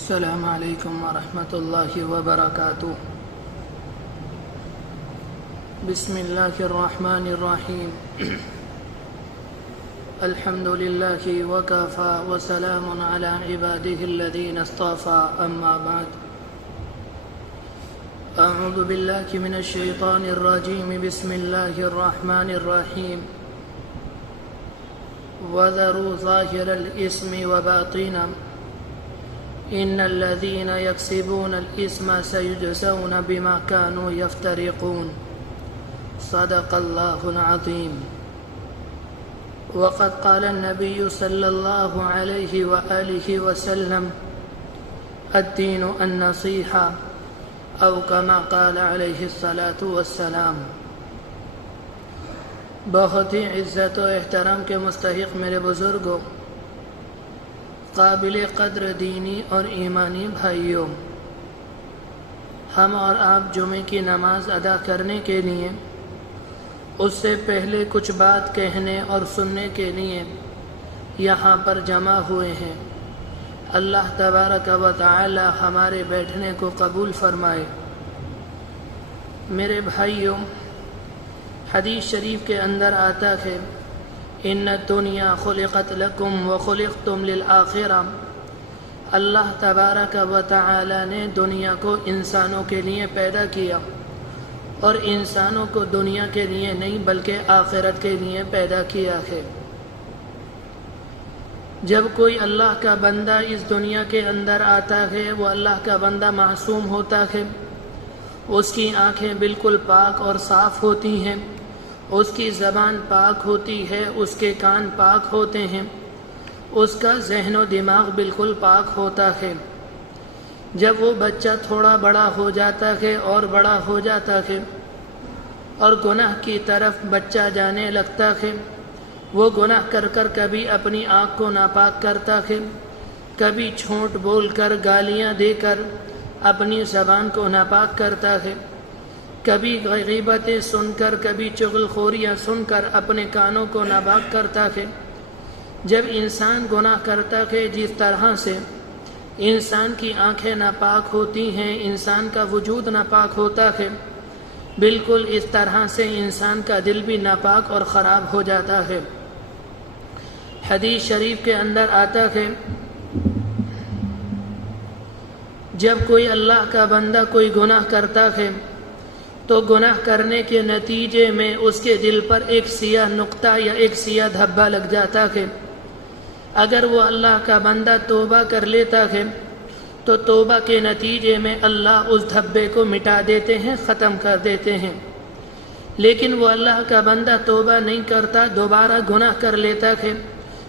السلام علیکم ورحمۃ اللہ وبرکاتہ۔ بسم اللہ الرحمن الرحیم۔ الحمد للہ وکفی وسلام علی عباده الذین اصطفی، اما بعد۔ اعوذ باللہ من الشیطان الرجیم، بسم اللہ الرحمن الرحیم۔ وذروا ظاہر الاسم وباطنہ ان الذين يكسبون الإثم سيجزون بما كانوا يفترقون، صدق الله العظيم۔ وقد قال النبي صلى الله عليه وآله وسلم: الدين النصيحة، أو كما قال عليه الصلاة والسلام۔ بہت ہی عزت و احترام کے مستحق میرے بزرگوں، قابل قدر دینی اور ایمانی بھائیوں، ہم اور آپ جمعے کی نماز ادا کرنے کے لیے، اس سے پہلے کچھ بات کہنے اور سننے کے لیے یہاں پر جمع ہوئے ہیں۔ اللہ تبارک و تعالی ہمارے بیٹھنے کو قبول فرمائے۔ میرے بھائیوں، حدیث شریف کے اندر آتا ہے: ان الدنیا خلقت لکم وخلقتم للآخرہ۔ اللہ تبارک و تعالی نے دنیا کو انسانوں کے لیے پیدا کیا، اور انسانوں کو دنیا کے لیے نہیں بلکہ آخرت کے لیے پیدا کیا ہے۔ جب کوئی اللہ کا بندہ اس دنیا کے اندر آتا ہے، وہ اللہ کا بندہ معصوم ہوتا ہے، اس کی آنکھیں بالکل پاک اور صاف ہوتی ہیں، اس کی زبان پاک ہوتی ہے، اس کے کان پاک ہوتے ہیں، اس کا ذہن و دماغ بالکل پاک ہوتا ہے۔ جب وہ بچہ تھوڑا بڑا ہو جاتا ہے اور بڑا ہو جاتا ہے اور گناہ کی طرف بچہ جانے لگتا ہے، وہ گناہ کر کر کبھی اپنی آنکھ کو ناپاک کرتا ہے، کبھی جھوٹ بول کر، گالیاں دے کر اپنی زبان کو ناپاک کرتا ہے، کبھی غیبتیں سن کر، کبھی چغلخوریاں سن کر اپنے کانوں کو ناپاک کرتا ہے۔ جب انسان گناہ کرتا ہے، جس طرح سے انسان کی آنکھیں ناپاک ہوتی ہیں، انسان کا وجود ناپاک ہوتا ہے، بالکل اس طرح سے انسان کا دل بھی ناپاک اور خراب ہو جاتا ہے۔ حدیث شریف کے اندر آتا ہے: جب کوئی اللہ کا بندہ کوئی گناہ کرتا ہے تو گناہ کرنے کے نتیجے میں اس کے دل پر ایک سیاہ نقطہ یا ایک سیاہ دھبا لگ جاتا ہے۔ اگر وہ اللہ کا بندہ توبہ کر لیتا ہے تو توبہ کے نتیجے میں اللہ اس دھبے کو مٹا دیتے ہیں، ختم کر دیتے ہیں۔ لیکن وہ اللہ کا بندہ توبہ نہیں کرتا، دوبارہ گناہ کر لیتا ہے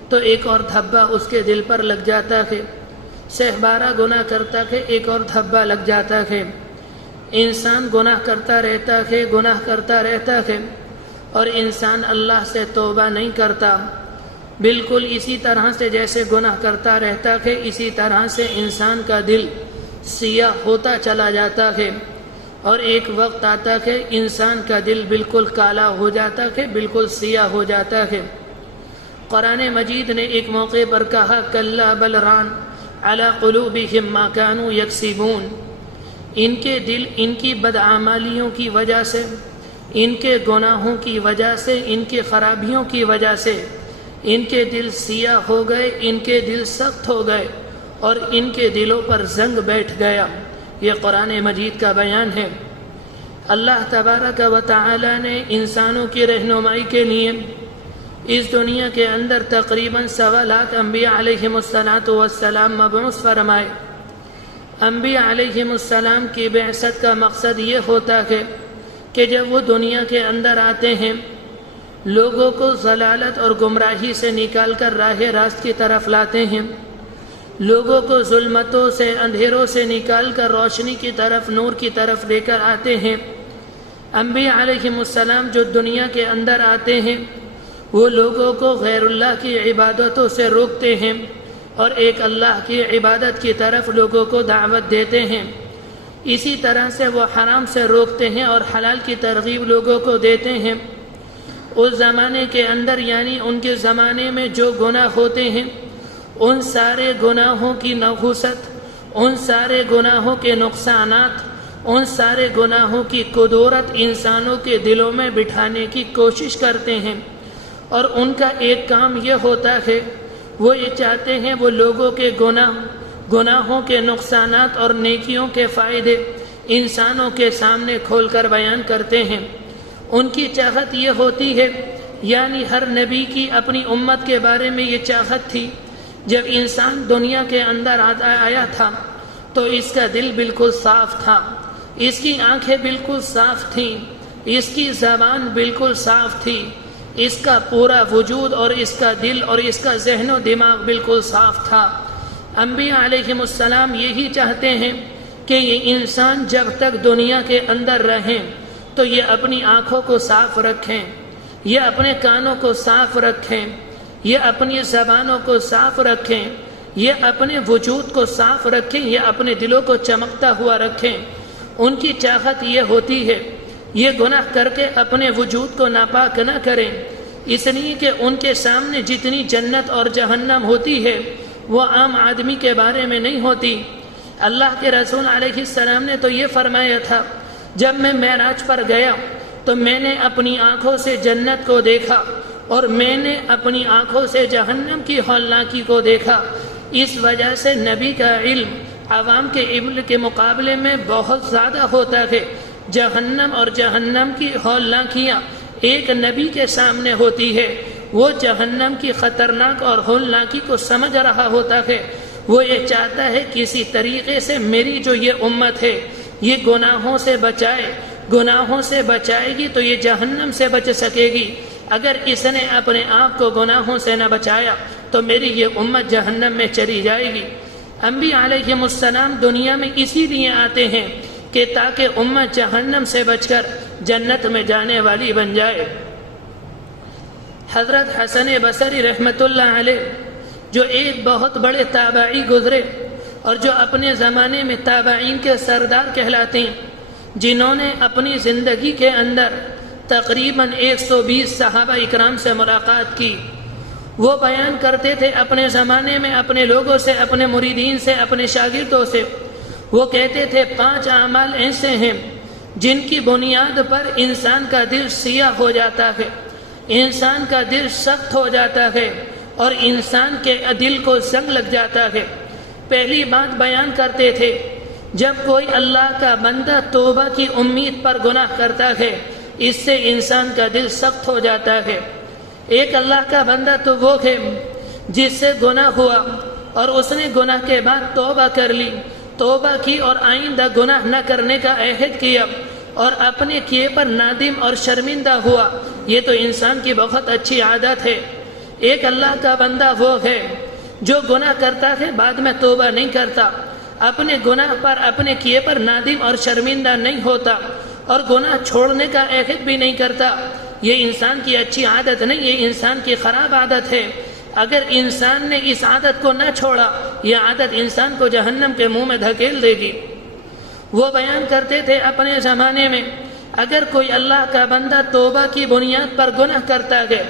تو ایک اور دھبا اس کے دل پر لگ جاتا ہے، 12 گناہ کرتا ہے، ایک اور دھبا لگ جاتا ہے۔ انسان گناہ کرتا رہتا ہے، گناہ کرتا رہتا ہے، اور انسان اللہ سے توبہ نہیں کرتا۔ بالکل اسی طرح سے جیسے گناہ کرتا رہتا ہے، اسی طرح سے انسان کا دل سیاہ ہوتا چلا جاتا ہے، اور ایک وقت آتا ہے انسان کا دل بالکل کالا ہو جاتا ہے، بالکل سیاہ ہو جاتا ہے۔ قرآن مجید نے ایک موقع پر کہا: کلا بل ران علی قلوبہم ما کانوا یکسبون۔ ان کے دل ان کی بدعمالیوں کی وجہ سے، ان کے گناہوں کی وجہ سے، ان کی خرابیوں کی وجہ سے ان کے دل سیاہ ہو گئے، ان کے دل سخت ہو گئے، اور ان کے دلوں پر زنگ بیٹھ گیا۔ یہ قرآن مجید کا بیان ہے۔ اللہ تبارک و تعالی نے انسانوں کی رہنمائی کے لیے اس دنیا کے اندر تقریباً 1.25 لاکھ انبیاء علیہم السلام مبعوث فرمائے۔ انبیاء علیہم السلام کی بعثت کا مقصد یہ ہوتا ہے کہ جب وہ دنیا کے اندر آتے ہیں، لوگوں کو ضلالت اور گمراہی سے نکال کر راہ راست کی طرف لاتے ہیں، لوگوں کو ظلمتوں سے، اندھیروں سے نکال کر روشنی کی طرف، نور کی طرف لے کر آتے ہیں۔ انبیاء علیہم السلام جو دنیا کے اندر آتے ہیں، وہ لوگوں کو غیر اللہ کی عبادتوں سے روکتے ہیں اور ایک اللہ کی عبادت کی طرف لوگوں کو دعوت دیتے ہیں۔ اسی طرح سے وہ حرام سے روکتے ہیں اور حلال کی ترغیب لوگوں کو دیتے ہیں۔ اس زمانے کے اندر، یعنی ان کے زمانے میں جو گناہ ہوتے ہیں، ان سارے گناہوں کی نحوست، ان سارے گناہوں کے نقصانات، ان سارے گناہوں کی قدرت انسانوں کے دلوں میں بٹھانے کی کوشش کرتے ہیں، اور ان کا ایک کام یہ ہوتا ہے، وہ یہ چاہتے ہیں وہ لوگوں کے گناہوں کے نقصانات اور نیکیوں کے فائدے انسانوں کے سامنے کھول کر بیان کرتے ہیں۔ ان کی چاہت یہ ہوتی ہے، یعنی ہر نبی کی اپنی امت کے بارے میں یہ چاہت تھی، جب انسان دنیا کے اندر آیا تھا تو اس کا دل بالکل صاف تھا، اس کی آنکھیں بالکل صاف تھیں، اس کی زبان بالکل صاف تھی، اس کا پورا وجود اور اس کا دل اور اس کا ذہن و دماغ بالکل صاف تھا۔ انبیاء علیہم السلام یہی چاہتے ہیں کہ یہ انسان جب تک دنیا کے اندر رہیں تو یہ اپنی آنکھوں کو صاف رکھیں، یہ اپنے کانوں کو صاف رکھیں، یہ اپنی زبانوں کو صاف رکھیں، یہ اپنے وجود کو صاف رکھیں، یہ اپنے دلوں کو چمکتا ہوا رکھیں۔ ان کی چاہت یہ ہوتی ہے یہ گناہ کر کے اپنے وجود کو ناپاک نہ کریں، اس لیے کہ ان کے سامنے جتنی جنت اور جہنم ہوتی ہے وہ عام آدمی کے بارے میں نہیں ہوتی۔ اللہ کے رسول علیہ السلام نے تو یہ فرمایا تھا، جب میں معراج پر گیا تو میں نے اپنی آنکھوں سے جنت کو دیکھا اور میں نے اپنی آنکھوں سے جہنم کی ہولناکی کو دیکھا۔ اس وجہ سے نبی کا علم عوام کے علم کے مقابلے میں بہت زیادہ ہوتا ہے۔ جہنم اور جہنم کی ہولناکیاں ایک نبی کے سامنے ہوتی ہے، وہ جہنم کی خطرناک اور ہولناکی کو سمجھ رہا ہوتا ہے، وہ یہ چاہتا ہے کسی طریقے سے میری جو یہ امت ہے یہ گناہوں سے بچائے، گناہوں سے بچائے گی تو یہ جہنم سے بچ سکے گی، اگر اس نے اپنے آپ کو گناہوں سے نہ بچایا تو میری یہ امت جہنم میں چلی جائے گی۔ انبیاء علیہم السلام دنیا میں اسی لیے آتے ہیں کہ تاکہ امت جہنم سے بچ کر جنت میں جانے والی بن جائے۔ حضرت حسن بصری رحمۃ اللہ علیہ جو ایک بہت بڑے تابعی گزرے اور جو اپنے زمانے میں تابعین کے سردار کہلاتے ہیں، جنہوں نے اپنی زندگی کے اندر تقریباً 120 صحابہ اکرام سے ملاقات کی، وہ بیان کرتے تھے اپنے زمانے میں اپنے لوگوں سے، اپنے مریدین سے، اپنے شاگردوں سے، وہ کہتے تھے 5 اعمال ایسے ہیں جن کی بنیاد پر انسان کا دل سیاہ ہو جاتا ہے، انسان کا دل سخت ہو جاتا ہے اور انسان کے دل کو زنگ لگ جاتا ہے۔ پہلی بات بیان کرتے تھے، جب کوئی اللہ کا بندہ توبہ کی امید پر گناہ کرتا ہے اس سے انسان کا دل سخت ہو جاتا ہے۔ ایک اللہ کا بندہ تو وہ ہے جس سے گناہ ہوا اور اس نے گناہ کے بعد توبہ کر لی، توبہ کی اور آئندہ گناہ نہ کرنے کا عہد کیا اور اپنے کیے پر نادم اور شرمندہ ہوا، یہ تو انسان کی بہت اچھی عادت ہے۔ ایک اللہ کا بندہ وہ ہے جو گناہ کرتا ہے بعد میں توبہ نہیں کرتا، اپنے گناہ پر اپنے کیے پر نادم اور شرمندہ نہیں ہوتا اور گناہ چھوڑنے کا عہد بھی نہیں کرتا، یہ انسان کی اچھی عادت نہیں، یہ انسان کی خراب عادت ہے۔ اگر انسان نے اس عادت کو نہ چھوڑا یہ عادت انسان کو جہنم کے منہ میں دھکیل دے گی۔ وہ بیان کرتے تھے اپنے زمانے میں اگر کوئی اللہ کا بندہ توبہ کی بنیاد پر گناہ کرتا ہے،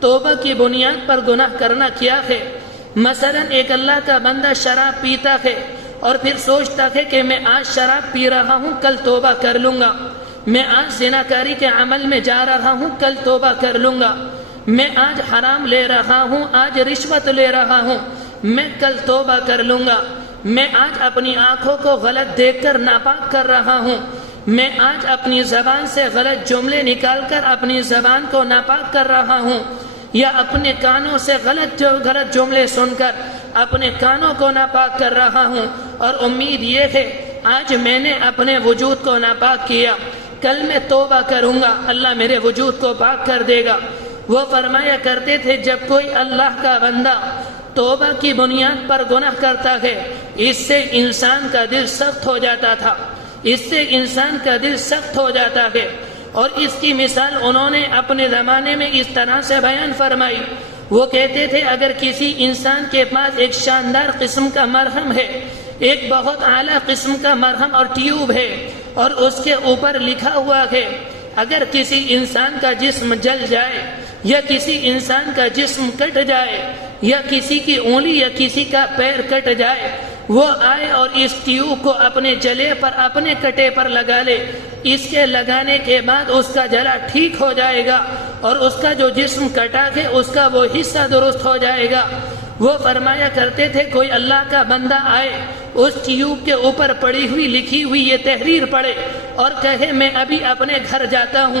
توبہ کی بنیاد پر گناہ کرنا کیا ہے، مثلا ایک اللہ کا بندہ شراب پیتا ہے اور پھر سوچتا ہے کہ میں آج شراب پی رہا ہوں کل توبہ کر لوں گا، میں آج زناکاری کے عمل میں جا رہا ہوں کل توبہ کر لوں گا، میں آج حرام لے رہا ہوں، آج رشوت لے رہا ہوں، میں کل توبہ کر لوں گا، میں آج اپنی آنکھوں کو غلط دیکھ کر ناپاک کر رہا ہوں، میں آج اپنی زبان سے غلط جملے نکال کر اپنی زبان کو ناپاک کر رہا ہوں، یا اپنے کانوں سے غلط جملے سن کر اپنے کانوں کو ناپاک کر رہا ہوں، اور امید یہ ہے آج میں نے اپنے وجود کو ناپاک کیا، کل میں توبہ کروں گا، اللہ میرے وجود کو پاک کر دے گا۔ وہ فرمایا کرتے تھے جب کوئی اللہ کا بندہ توبہ کی بنیاد پر گناہ کرتا ہے اس سے انسان کا دل سخت ہو جاتا تھا، اس سے انسان کا دل سخت ہو جاتا ہے، اور اس کی مثال انہوں نے اپنے زمانے میں اس طرح سے بیان فرمائی۔ وہ کہتے تھے اگر کسی انسان کے پاس ایک شاندار قسم کا مرہم ہے، ایک بہت اعلیٰ قسم کا مرہم اور ٹیوب ہے اور اس کے اوپر لکھا ہوا ہے اگر کسی انسان کا جسم جل جائے یا کسی انسان کا جسم کٹ جائے یا کسی کی انگلی یا کسی کا پیر کٹ جائے وہ آئے اور اس ٹیوب کو اپنے جلے پر اپنے کٹے پر لگا لے. اس کے لگانے کے بعد اس کا جلا ٹھیک ہو جائے گا اور اس کا جو جسم کٹا ہے اس کا وہ حصہ درست ہو جائے گا. وہ فرمایا کرتے تھے کوئی اللہ کا بندہ آئے اس ٹیوب کے اوپر پڑی ہوئی لکھی ہوئی یہ تحریر پڑھے اور کہے میں ابھی اپنے گھر جاتا ہوں,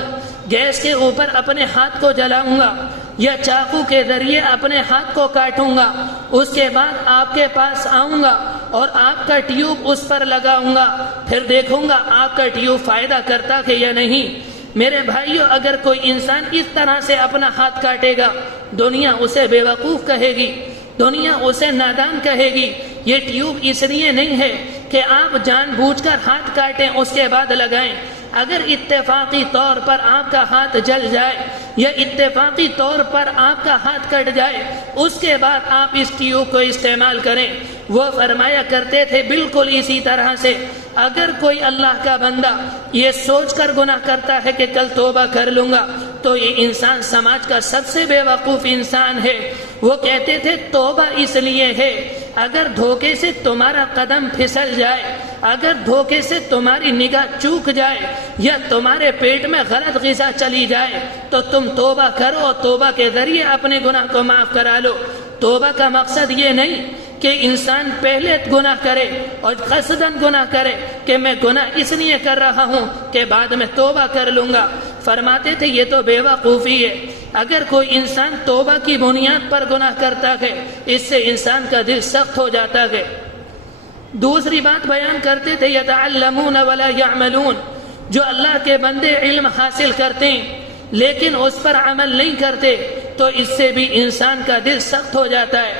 گیس کے اوپر اپنے ہاتھ کو جلاؤں گا یا چاقو کے ذریعے اپنے ہاتھ کو کاٹوں گا, اس کے بعد آپ کے پاس آؤں گا اور آپ کا ٹیوب اس پر لگاؤں گا, پھر دیکھوں گا آپ کا ٹیوب فائدہ کرتا ہے یا نہیں. میرے بھائیو, اگر کوئی انسان اس طرح سے اپنا ہاتھ کاٹے گا دنیا اسے بے وقوف کہے گی, دنیا اسے نادان کہے گی. یہ ٹیوب اس لیے نہیں ہے کہ آپ جان بوجھ کر ہاتھ کاٹیں اس کے بعد لگائیں. اگر اتفاقی طور پر آپ کا ہاتھ جل جائے یا اتفاقی طور پر آپ کا ہاتھ کٹ جائے اس کے بعد آپ اس ٹیوب کو استعمال کریں. وہ فرمایا کرتے تھے بالکل اسی طرح سے اگر کوئی اللہ کا بندہ یہ سوچ کر گناہ کرتا ہے کہ کل توبہ کر لوں گا تو یہ انسان سماج کا سب سے بے وقوف انسان ہے. وہ کہتے تھے توبہ اس لیے ہے اگر دھوکے سے تمہارا قدم پھسل جائے, اگر دھوکے سے تمہاری نگاہ چوک جائے یا تمہارے پیٹ میں غلط غذا چلی جائے تو تم توبہ کرو اور توبہ کے ذریعے اپنے گناہ کو معاف کرا لو. توبہ کا مقصد یہ نہیں کہ انسان پہلے گناہ کرے اور قصداً گناہ کرے کہ میں گناہ اس لیے کر رہا ہوں کہ بعد میں توبہ کر لوں گا. فرماتے تھے یہ تو بے وقوفی ہے. اگر کوئی انسان توبہ کی بنیاد پر گناہ کرتا ہے اس سے انسان کا دل سخت ہو جاتا ہے. دوسری بات بیان کرتے تھے یتعلمون ولا یعملون, جو اللہ کے بندے علم حاصل کرتے ہیں لیکن اس پر عمل نہیں کرتے تو اس سے بھی انسان کا دل سخت ہو جاتا ہے.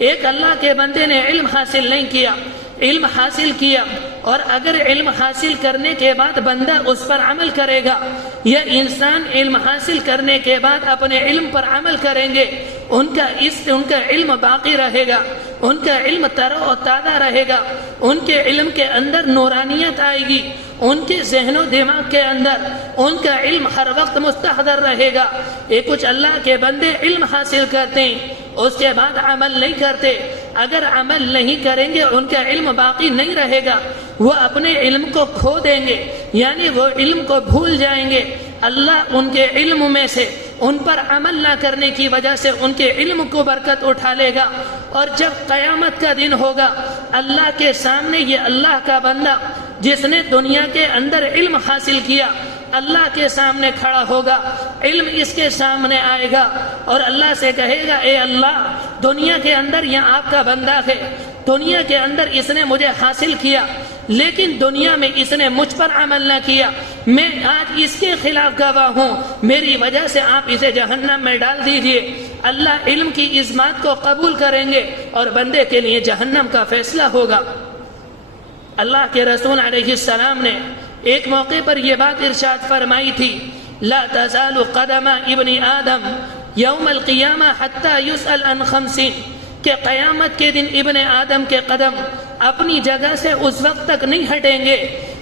ایک اللہ کے بندے نے علم حاصل نہیں کیا, علم حاصل کیا اور اگر علم حاصل کرنے کے بعد بندہ اس پر عمل کرے گا یا انسان علم حاصل کرنے کے بعد اپنے علم پر عمل کریں گے ان کا علم باقی رہے گا, ان کا علم تر و تازہ رہے گا, ان کے علم کے اندر نورانیت آئے گی, ان کے ذہن و دماغ کے اندر ان کا علم ہر وقت مستحضر رہے گا. یہ کچھ اللہ کے بندے علم حاصل کرتے ہیں اس کے بعد عمل نہیں کرتے, اگر عمل نہیں کریں گے ان کا علم باقی نہیں رہے گا, وہ اپنے علم کو کھو دیں گے یعنی وہ علم کو بھول جائیں گے. اللہ ان کے علم میں سے ان پر عمل نہ کرنے کی وجہ سے ان کے علم کو برکت اٹھا لے گا اور جب قیامت کا دن ہوگا اللہ کے سامنے یہ اللہ کا بندہ جس نے دنیا کے اندر علم حاصل کیا اللہ کے سامنے کھڑا ہوگا, علم اس کے سامنے آئے گا اور اللہ سے کہے گا اے اللہ دنیا کے اندر یہ آپ کا بندہ ہے, دنیا کے اندر اس نے مجھے حاصل کیا لیکن دنیا میں اس نے مجھ پر عمل نہ کیا, میں آج اس کے خلاف گواہ ہوں, میری وجہ سے آپ اسے جہنم میں ڈال دیجئے. اللہ علم کی اس بات کو قبول کریں گے اور بندے کے لیے جہنم کا فیصلہ ہوگا. اللہ کے رسول علیہ السلام نے ایک موقع پر یہ بات ارشاد فرمائی تھی لا تزال قدم ابن آدم یوم القیامہ حتی یسأل عن 50, کہ قیامت کے دن ابن آدم کے قدم اپنی جگہ سے اس وقت تک نہیں ہٹیں گے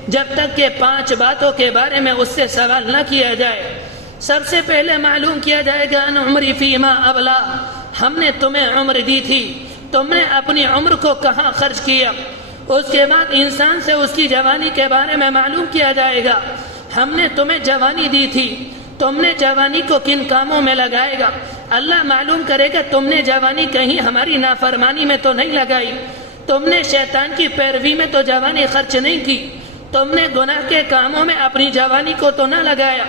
جب تک کہ 5 باتوں کے بارے میں اس سے سوال نہ کیا جائے. سب سے پہلے معلوم کیا جائے گا ان عمری فیما ابلا, ہم نے تمہیں عمر دی تھی, تم نے اپنی عمر کو کہاں خرچ کیا. اس کے بعد انسان سے اس کی جوانی کے بارے میں معلوم کیا جائے گا, ہم نے تمہیں جوانی دی تھی, تم نے جوانی کو کن کاموں میں لگائے گا. اللہ معلوم کرے گا تم نے جوانی کہیں ہماری نافرمانی میں تو نہیں لگائی, تم نے شیطان کی پیروی میں تو جوانی خرچ نہیں کی, تم نے گناہ کے کاموں میں اپنی جوانی کو تو نہ لگایا,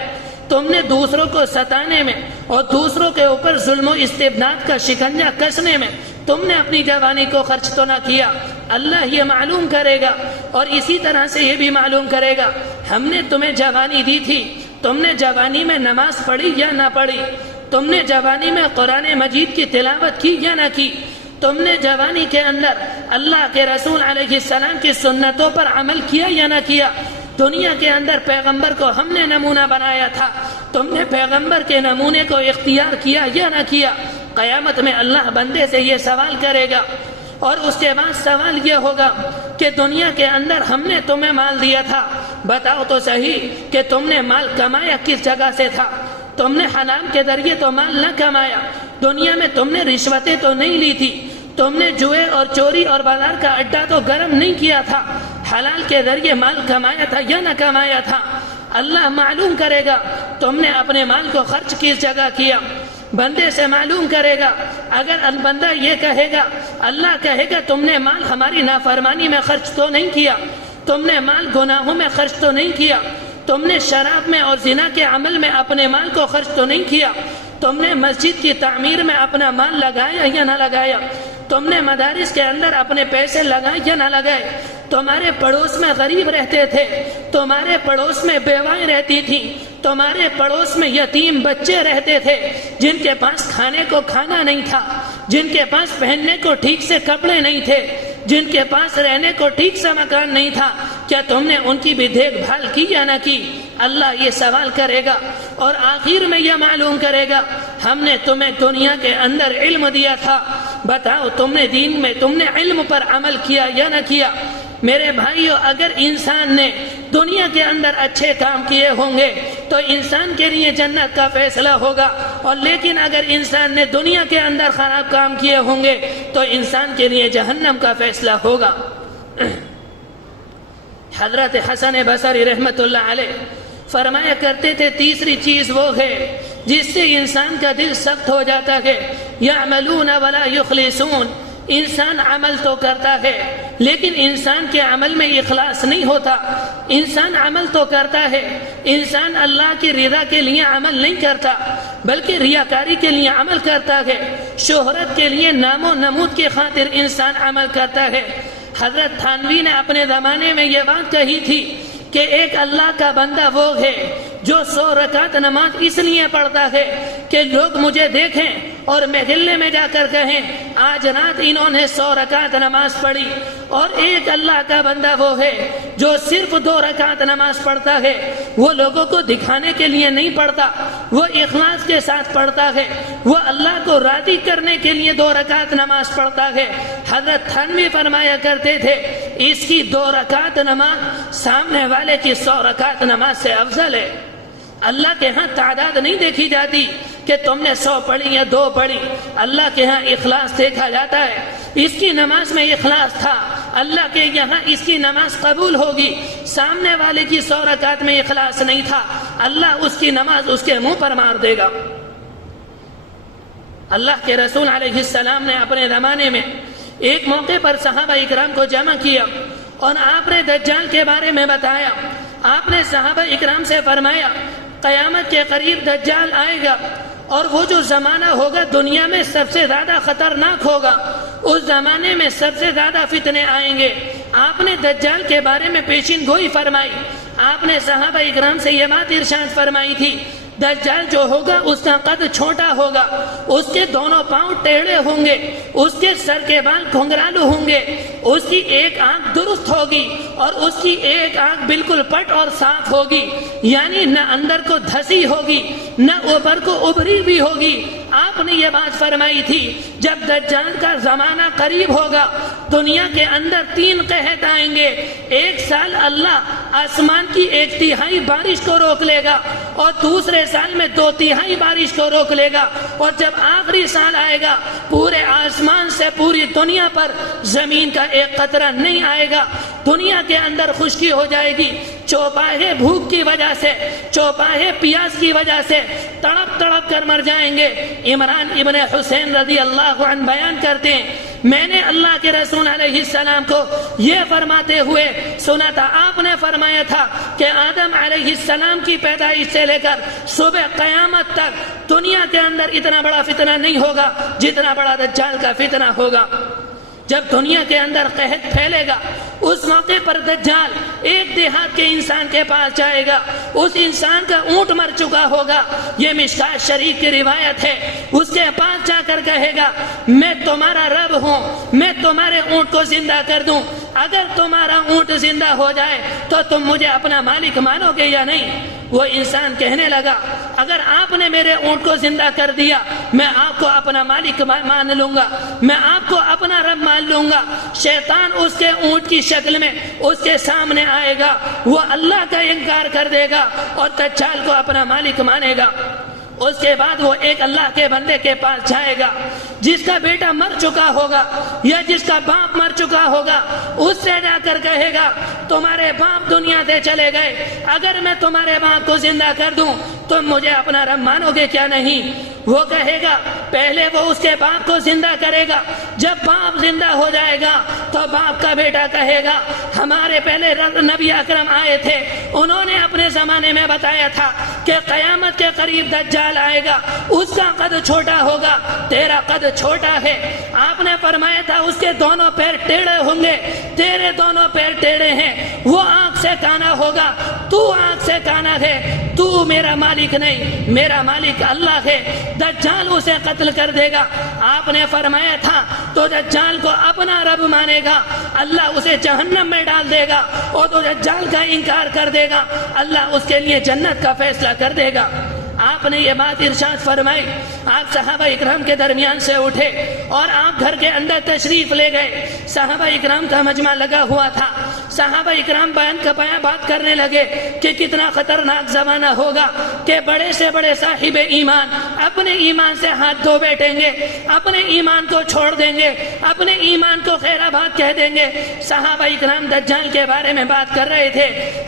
تم نے دوسروں کو ستانے میں اور دوسروں کے اوپر ظلم و استبداد کا شکنجہ کسنے میں تم نے اپنی جوانی کو خرچ تو نہ کیا. اللہ یہ معلوم کرے گا اور اسی طرح سے یہ بھی معلوم کرے گا ہم نے تمہیں جوانی دی تھی, تم نے جوانی میں نماز پڑھی یا نہ پڑھی, تم نے جوانی میں قرآن مجید کی تلاوت کی یا نہ کی, تم نے جوانی کے اندر اللہ کے رسول علیہ السلام کی سنتوں پر عمل کیا یا نہ کیا. دنیا کے اندر پیغمبر کو ہم نے نمونہ بنایا تھا, تم نے پیغمبر کے نمونے کو اختیار کیا یا نہ کیا. قیامت میں اللہ بندے سے یہ سوال کرے گا اور اس کے بعد سوال یہ ہوگا کہ دنیا کے اندر ہم نے تمہیں مال دیا تھا, بتاؤ تو صحیح کہ تم نے مال کمایا کس جگہ سے تھا. تم نے حرام کے ذریعے تو مال نہ کمایا, دنیا میں تم نے رشوتیں تو نہیں لی تھی, تم نے جوئے اور چوری اور بازار کا اڈا تو گرم نہیں کیا تھا، حلال کے ذریعے مال کمایا تھا یا نہ کمایا تھا؟ اللہ معلوم کرے گا تم نے اپنے مال کو خرچ کس جگہ کیا، بندے سے معلوم کرے گا۔ اگر بندہ یہ کہے گا، اللہ کہے گا تم نے مال ہماری نافرمانی میں خرچ تو نہیں کیا، تم نے مال گناہوں میں خرچ تو نہیں کیا، تم نے شراب میں اور زنا کے عمل میں اپنے مال کو خرچ تو نہیں کیا، تم نے مسجد کی تعمیر میں اپنا مال لگایا یا نہ لگایا، تم نے مدارس کے اندر اپنے پیسے لگائے یا نہ لگائے؟ تمہارے پڑوس میں غریب رہتے تھے، تمہارے پڑوس میں بیوائیں رہتی تھیں، تمہارے پڑوس میں یتیم بچے رہتے تھے جن کے پاس کھانے کو کھانا نہیں تھا، جن کے پاس پہننے کو ٹھیک سے کپڑے نہیں تھے، جن کے پاس رہنے کو ٹھیک سے مکان نہیں تھا، کیا تم نے ان کی بھی دیکھ بھال کی یا نہ کی؟ اللہ یہ سوال کرے گا، اور آخر میں یہ معلوم کرے گا ہم نے تمہیں دنیا کے اندر علم دیا تھا، بتاؤ تم نے دین میں تم نے علم پر عمل کیا یا نہ کیا؟ میرے بھائیو، اگر انسان نے دنیا کے اندر اچھے کام کیے ہوں گے تو انسان کے لیے جنت کا فیصلہ ہوگا، اور لیکن اگر انسان نے دنیا کے اندر خراب کام کیے ہوں گے تو انسان کے لیے جہنم کا فیصلہ ہوگا۔ حضرت حسن بصری رحمت اللہ علیہ فرمایا کرتے تھے تیسری چیز وہ ہے جس سے انسان کا دل سخت ہو جاتا ہے، یعملون ولا یخلصون، انسان عمل تو کرتا ہے لیکن انسان کے عمل میں اخلاص نہیں ہوتا، انسان عمل تو کرتا ہے، انسان اللہ کی رضا کے لیے عمل نہیں کرتا بلکہ ریاکاری کے لیے عمل کرتا ہے، شہرت کے لیے نام و نمود کی خاطر انسان عمل کرتا ہے۔ حضرت تھانوی نے اپنے زمانے میں یہ بات کہی تھی کہ ایک اللہ کا بندہ وہ ہے جو 100 رکعت نماز اس لیے پڑھتا ہے کہ لوگ مجھے دیکھیں اور محلے میں جا کر کہیں آج رات انہوں نے 100 رکعت نماز پڑھی، اور ایک اللہ کا بندہ وہ ہے جو صرف 2 رکعت نماز پڑھتا ہے، وہ لوگوں کو دکھانے کے لیے نہیں پڑھتا، وہ اخلاص کے ساتھ پڑھتا ہے، وہ اللہ کو راضی کرنے کے لیے 2 رکعت نماز پڑھتا ہے۔ حضرت تھانوی فرمایا کرتے تھے اس کی 2 رکعت نماز سامنے والے کی 100 رکعت نماز سے افضل ہے۔ اللہ کے ہاں تعداد نہیں دیکھی جاتی کہ تم نے 100 پڑھی یا 2 پڑھی، اللہ کے ہاں اخلاص دیکھا جاتا ہے۔ اس کی نماز میں اخلاص تھا، اللہ کے یہاں اس کی نماز قبول ہوگی۔ سامنے والے کی 100 رکعت میں اخلاص نہیں تھا، اللہ اس کی نماز اس کے منہ پر مار دے گا۔ اللہ کے رسول علیہ السلام نے اپنے زمانے میں ایک موقع پر صحابہ اکرام کو جمع کیا اور آپ نے دجال کے بارے میں بتایا۔ آپ نے صحابہ اکرام سے فرمایا قیامت کے قریب دجال آئے گا اور وہ جو زمانہ ہوگا دنیا میں سب سے زیادہ خطرناک ہوگا، اس زمانے میں سب سے زیادہ فتنے آئیں گے۔ آپ نے دجال کے بارے میں پیشین گوئی فرمائی۔ آپ نے صحابہ اکرام سے یہ بات ارشاد فرمائی تھی دجال جو ہوگا اس کا قد چھوٹا ہوگا، اس کے دونوں پاؤں ٹیڑھے ہوں گے، اس کے سر کے بال گھنگرالو ہوں گے، اس کی ایک آنکھ درست ہوگی اور اس کی ایک آنکھ بالکل پٹ اور صاف ہوگی، یعنی نہ اندر کو دھسی ہوگی نہ اوپر کو ابری بھی ہوگی۔ آپ نے یہ بات فرمائی تھی جب دجال کا زمانہ قریب ہوگا دنیا کے اندر 3 قحط آئیں گے۔ 1 سال اللہ آسمان کی 1/3 بارش کو روک لے گا اور دوسرے سال میں 2/3 بارش کو روک لے گا، اور جب آخری سال آئے گا پورے آسمان سے پوری دنیا پر زمین کا ایک قطرہ نہیں آئے گا، دنیا کے اندر خشکی ہو جائے گی، چوپاہے بھوک کی وجہ سے، چوپاہے پیاس کی وجہ سے تڑپ تڑپ کر مر جائیں گے۔ عمران ابن حسین رضی اللہ عنہ بیان کرتے ہیں میں نے اللہ کے رسول علیہ السلام کو یہ فرماتے ہوئے سنا تھا، آپ نے فرمایا تھا کہ آدم علیہ السلام کی پیدائش سے لے کر صبح قیامت تک دنیا کے اندر اتنا بڑا فتنہ نہیں ہوگا جتنا بڑا دجال کا فتنہ ہوگا۔ جب دنیا کے اندر قحط پھیلے گا اس موقع پر دجال ایک دیہات کے انسان کے پاس جائے گا، اس انسان کا اونٹ مر چکا ہوگا، یہ مشکات شریف کی روایت ہے، اس کے پاس جا کر کہے گا میں تمہارا رب ہوں، میں تمہارے اونٹ کو زندہ کر دوں، اگر تمہارا اونٹ زندہ ہو جائے تو تم مجھے اپنا مالک مانو گے یا نہیں؟ وہ انسان کہنے لگا اگر آپ نے میرے اونٹ کو زندہ کر دیا میں آپ کو اپنا مالک مان لوں گا، میں آپ کو اپنا رب مان لوں گا۔ شیطان اس کے اونٹ کی شکل میں اس کے سامنے آئے گا، وہ اللہ کا انکار کر دے گا اور دجال کو اپنا مالک مانے گا۔ اس کے بعد وہ ایک اللہ کے بندے کے پاس جائے گا جس کا بیٹا مر چکا ہوگا یا جس کا باپ مر چکا ہوگا، اس سے جا کر کہے گا تمہارے باپ دنیا سے چلے گئے، اگر میں تمہارے باپ کو زندہ کر دوں تم مجھے اپنا رب مانو گے کیا نہیں؟ وہ کہے گا پہلے وہ اس کے باپ کو زندہ کرے گا، جب باپ زندہ ہو جائے گا تو باپ کا بیٹا کہے گا ہمارے پہلے نبی اکرم آئے تھے، انہوں نے اپنے زمانے میں بتایا تھا کہ قیامت کے قریب دجال آئے گا، اس کا قد چھوٹا ہوگا، تیرا قد چھوٹا ہے، آپ نے فرمایا تھا اس کے دونوں پیر ٹیڑھے ہوں گے، تیرے دونوں پیر ٹیڑھے ہیں، وہ آنکھ سے کانا ہوگا، تو آنکھ سے کانا ہے، تو میرا مالک نہیں، میرا مالک اللہ ہے، دجال اسے قتل کر دے گا۔ آپ نے فرمایا تھا تو دجال کو اپنا رب مانے گا، اللہ اسے جہنم میں ڈال دے گا، اور تو دجال کا انکار کر دے گا، اللہ اس کے لیے جنت کا فیصلہ کر دے گا۔ آپ نے یہ بات ارشاد فرمائی، آپ صحابہ اکرام کے درمیان سے اٹھے اور آپ گھر کے اندر تشریف لے گئے، صحابہ اکرام کا مجمع لگا ہوا تھا، صحابہ اکرام بات کرنے لگے کہ کتنا خطرناک زمانہ ہوگا کہ بڑے سے بڑے صاحب ایمان اپنے ایمان سے ہاتھ دھو بیٹھیں گے، اپنے ایمان کو چھوڑ دیں گے، اپنے ایمان کو خیر آباد کہہ دیں گے۔ صحابہ اکرام دجال کے بارے میں بات کر رہے تھے،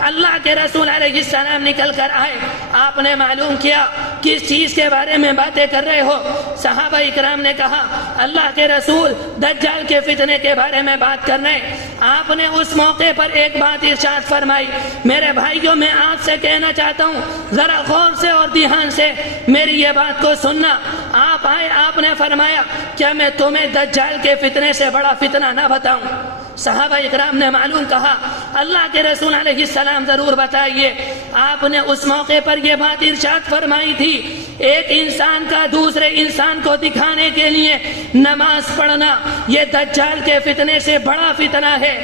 اللہ کے رسول علیہ السلام نکل کر آئے، آپ نے معلوم کیا کس چیز کے بارے میں باتیں کر رہے ہو؟ صحابہ اکرام نے کہا اللہ کے رسول دجال کے فتنے کے بارے میں بات کر رہے ہیں۔ آپ نے اس موقع پر ایک بات ارشاد فرمائی، میرے بھائیوں میں آپ سے کہنا چاہتا ہوں ذرا غور سے اور دھیان سے میری یہ بات کو سننا۔ آپ آئے، آپ نے فرمایا کیا میں تمہیں دجال کے فتنے سے بڑا فتنہ نہ بتاؤں؟ صحابہ اکرام نے معلوم کہا اللہ کے رسول علیہ السلام ضرور بتائیے۔ آپ نے اس موقع پر یہ بات ارشاد فرمائی تھی ایک انسان کا دوسرے انسان کو دکھانے کے لیے نماز پڑھنا یہ دجال کے فتنے سے بڑا فتنہ ہے۔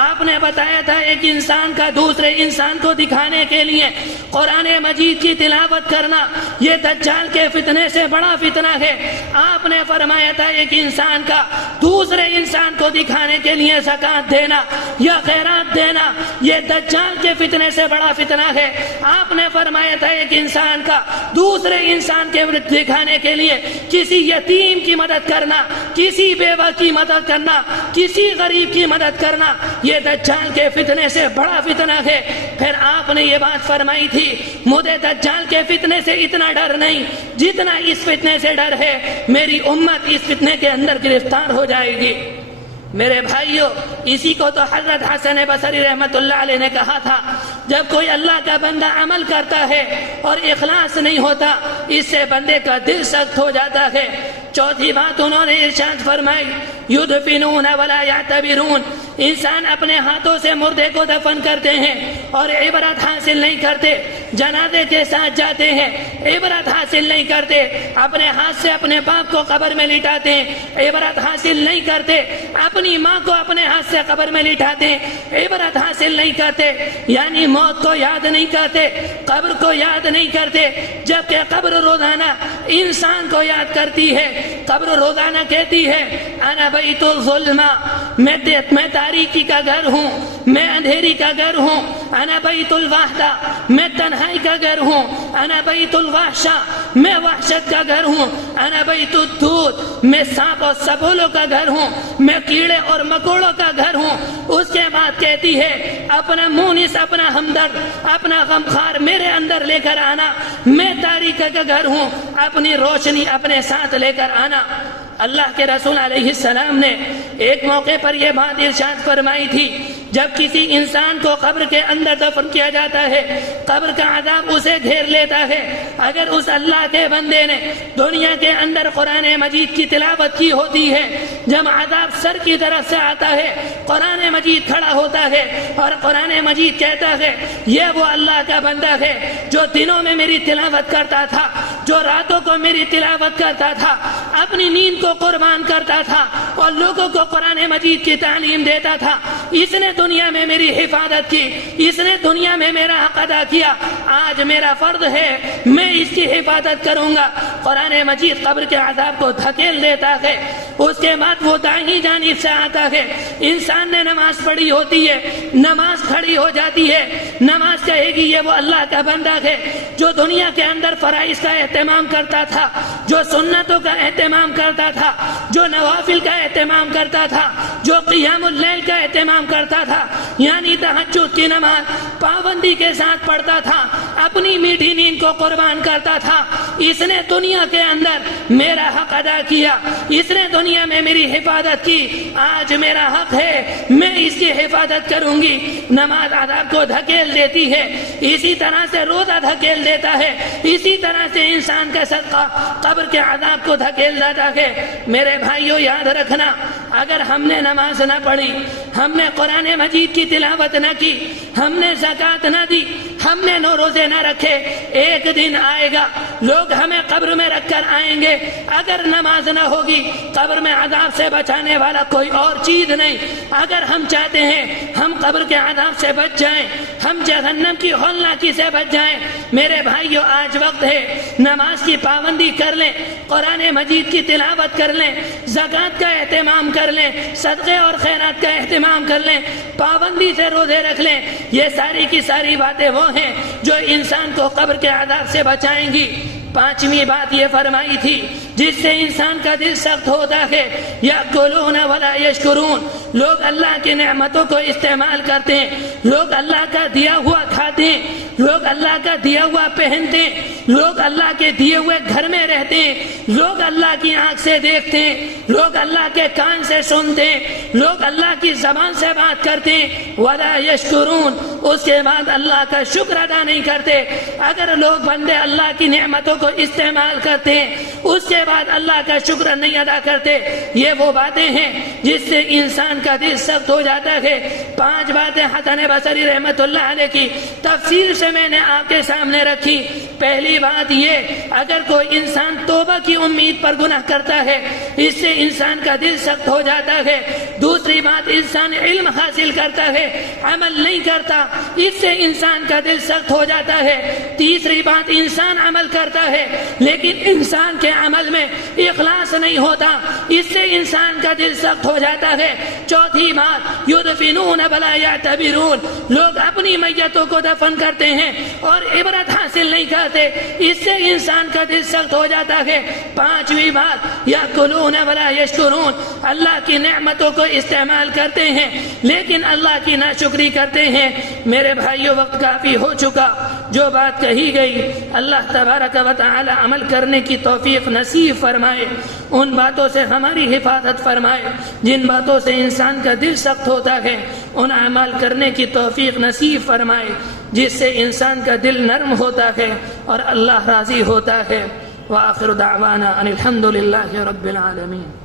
آپ نے بتایا تھا ایک انسان کا دوسرے انسان کو دکھانے کے لیے قرآن مجید کی تلاوت کرنا یہ دجال کے فتنے سے بڑا فتنہ ہے۔ آپ نے فرمایا تھا ایک انسان کا دوسرے انسان کو دکھانے کے لیے زکات دینا یا خیرات دینا یہ دجال کے فتنے سے بڑا فتنہ ہے۔ آپ نے فرمایا تھا ایک انسان کا دوسرے انسان کے دکھانے کے لیے کسی یتیم کی مدد کرنا، کسی بیوہ کی مدد کرنا، کسی غریب کی مدد کرنا یہ دجال کے فتنے سے بڑا فتنہ ہے۔ پھر آپ نے یہ بات فرمائی تھی مجھے دجال کے فتنے سے اتنا ڈر نہیں جتنا اس فتنے سے ڈر ہے، میری امت اس فتنے کے اندر گرفتار ہو جائے گی۔ میرے بھائیوں، اسی کو تو حضرت حسن بصری رحمت اللہ علیہ نے کہا تھا جب کوئی اللہ کا بندہ عمل کرتا ہے اور اخلاص نہیں ہوتا اس سے بندے کا دل سخت ہو جاتا ہے۔ چوتھی بات انہوں نے ارشاد فرمائی یدفنون ولا یعتبرون، انسان اپنے ہاتھوں سے مردے کو دفن کرتے ہیں اور عبرت حاصل نہیں کرتے، جنازے کے ساتھ جاتے ہیں عبرت حاصل نہیں کرتے، اپنے ہاتھ سے اپنے باپ کو قبر میں لٹاتے ہیں عبرت حاصل نہیں کرتے، اپنی ماں کو اپنے ہاتھ سے قبر میں لٹاتے ہیں عبرت حاصل نہیں کرتے، یعنی موت کو یاد نہیں کرتے، قبر کو یاد نہیں کرتے، جبکہ قبر روزانہ انسان کو یاد کرتی ہے۔ قبر روزانہ کہتی ہے انا بیت الظلمہ، میں تاریکی کا گھر ہوں، میں اندھیری کا گھر ہوں، انا بیت الوحدہ، میں تنہائی کا گھر ہوں، انا بیت الوحشہ، میں وحشت کا گھر ہوں، انا بیت الدود، میں سانپ اور سبولوں کا گھر ہوں، میں کیڑے اور مکوڑوں کا گھر ہوں۔ اس کے بعد کہتی ہے اپنا مونس، اپنا ہمدرد، اپنا غمخوار میرے اندر لے کر آنا، میں تاریکی کا گھر ہوں، اپنی روشنی اپنے ساتھ لے کر آنا۔ اللہ کے رسول علیہ السلام نے ایک موقع پر یہ بات ارشاد فرمائی تھی جب کسی انسان کو قبر کے اندر دفن کیا جاتا ہے قبر کا عذاب اسے گھیر لیتا ہے، اگر اس اللہ کے بندے نے دنیا کے اندر قرآن مجید کی تلاوت کی ہوتی ہے، جب عذاب سر کی طرف سے آتا ہے قرآن مجید کھڑا ہوتا ہے اور قرآن مجید کہتا ہے یہ وہ اللہ کا بندہ ہے جو دنوں میں میری تلاوت کرتا تھا، جو راتوں کو میری تلاوت کرتا تھا، اپنی نیند کو قربان کرتا تھا اور لوگوں کو قرآن مجید کی تعلیم دیتا تھا، اس نے دنیا میں میری حفاظت کی، اس نے دنیا میں میرا حق ادا کیا، آج میرا فرض ہے میں اس کی حفاظت کروں گا۔ قرآن مجید قبر کے عذاب کو دھکیل دیتا ہے۔ اس کے بعد وہ دائیں جانب سے آتا ہے، انسان نے نماز پڑھی ہوتی ہے، نماز کھڑی ہو جاتی ہے، نماز کہے گی یہ وہ اللہ کا بندہ ہے جو دنیا کے اندر فرائض کا اہتمام کرتا تھا، جو سنتوں کا اہتمام کرتا تھا، جو نوافل کا اہتمام کرتا تھا، جو قیام اللیل کا اہتمام کرتا تھا، یعنی تہجد کی نماز پابندی کے ساتھ پڑھتا تھا، اپنی میٹھی نیند کو قربان کرتا تھا۔ اس نے دنیا کے اندر میرا حق ادا کیا، اس نے دنیا میں میری حفاظت کی، آج میرا حق ہے میں اس کی حفاظت کروں گی۔ نماز عذاب کو دھکیل دیتی ہے، اسی طرح سے روزہ دھکیل دیتا ہے، اسی طرح سے انسان کا صدقہ قبر کے عذاب کو دھکیل دیتا ہے۔ میرے بھائیو یاد رکھنا، اگر ہم نے نماز نہ پڑھی، ہم نے قرآن مجید کی تلاوت نہ کی، ہم نے زکوٰۃ نہ دی، ہم نے نو روزے نہ رکھے، ایک دن آئے گا لوگ ہمیں قبر میں رکھ کر آئیں گے، اگر نماز نہ ہوگی قبر میں عذاب سے بچانے والا کوئی اور چیز نہیں۔ اگر ہم چاہتے ہیں ہم قبر کے عذاب سے بچ جائیں، ہم جہنم کی ہولناکی سے بچ جائیں، میرے بھائیو آج وقت ہے نماز کی پابندی کر لیں، قرآن مجید کی تلاوت کر لیں، زکوٰۃ کا اہتمام کر لیں، صدقے اور خیرات کا اہتمام کر لیں، پابندی سے روزے رکھ لیں۔ یہ ساری کی ساری باتیں وہ ہیں جو انسان کو قبر کے عذاب سے بچائیں گی۔ پانچویں بات یہ فرمائی تھی جس سے انسان کا دل سخت ہوتا ہے، یأکلون ولا یشکرون، لوگ اللہ کی نعمتوں کو استعمال کرتے ہیں، لوگ اللہ کا دیا ہوا کھاتے ہیں، لوگ اللہ کا دیا ہوا پہنتے ہیں، لوگ اللہ کے دیے ہوئے گھر میں رہتے ہیں، لوگ اللہ کی آنکھ سے دیکھتے ہیں، لوگ اللہ کے کان سے سنتے ہیں، لوگ اللہ کی زبان سے بات کرتے ہیں، ولا یشکرون، اس کے بعد اللہ کا شکر ادا نہیں کرتے۔ اگر لوگ بندے اللہ کی نعمتوں کو استعمال کرتے ہیں اس کے بعد اللہ کا شکر نہیں ادا کرتے، یہ وہ باتیں ہیں جس سے انسان کا دل سخت ہو جاتا ہے۔ پانچ باتیں حسن بصری رحمت اللہ علیہ کی تفسیر سے میں نے آپ کے سامنے رکھی۔ پہلی بات یہ، اگر کوئی انسان توبہ کی امید پر گناہ کرتا ہے اس سے انسان کا دل سخت ہو جاتا ہے۔ دوسری بات، انسان علم حاصل کرتا ہے عمل نہیں کرتا اس سے انسان کا دل سخت ہو جاتا ہے۔ تیسری بات، انسان عمل کرتا ہے لیکن انسان کے عمل میں اخلاص نہیں ہوتا اس سے انسان کا دل سخت ہو جاتا ہے۔ چوتھی بات، یدفنون ولا یعتبرون، لوگ اپنی میتوں کو دفن کرتے ہیں اور عبرت حاصل نہیں کرتے اس سے انسان کا دل سخت ہو جاتا ہے۔ پانچویں بات، یأکلون ولا یشکرون، اللہ کی نعمتوں کو استعمال کرتے ہیں لیکن اللہ کی ناشکری کرتے ہیں۔ میرے بھائیو وقت کافی ہو چکا، جو بات کہی گئی اللہ تبارک و تعالی عمل کرنے کی توفیق نصیب فرمائے، ان باتوں سے ہماری حفاظت فرمائے جن باتوں سے انسان کا دل سخت ہوتا ہے، ان اعمال کرنے کی توفیق نصیب فرمائے جس سے انسان کا دل نرم ہوتا ہے اور اللہ راضی ہوتا ہے۔ وآخر دعوانا ان الحمد للہ رب العالمین۔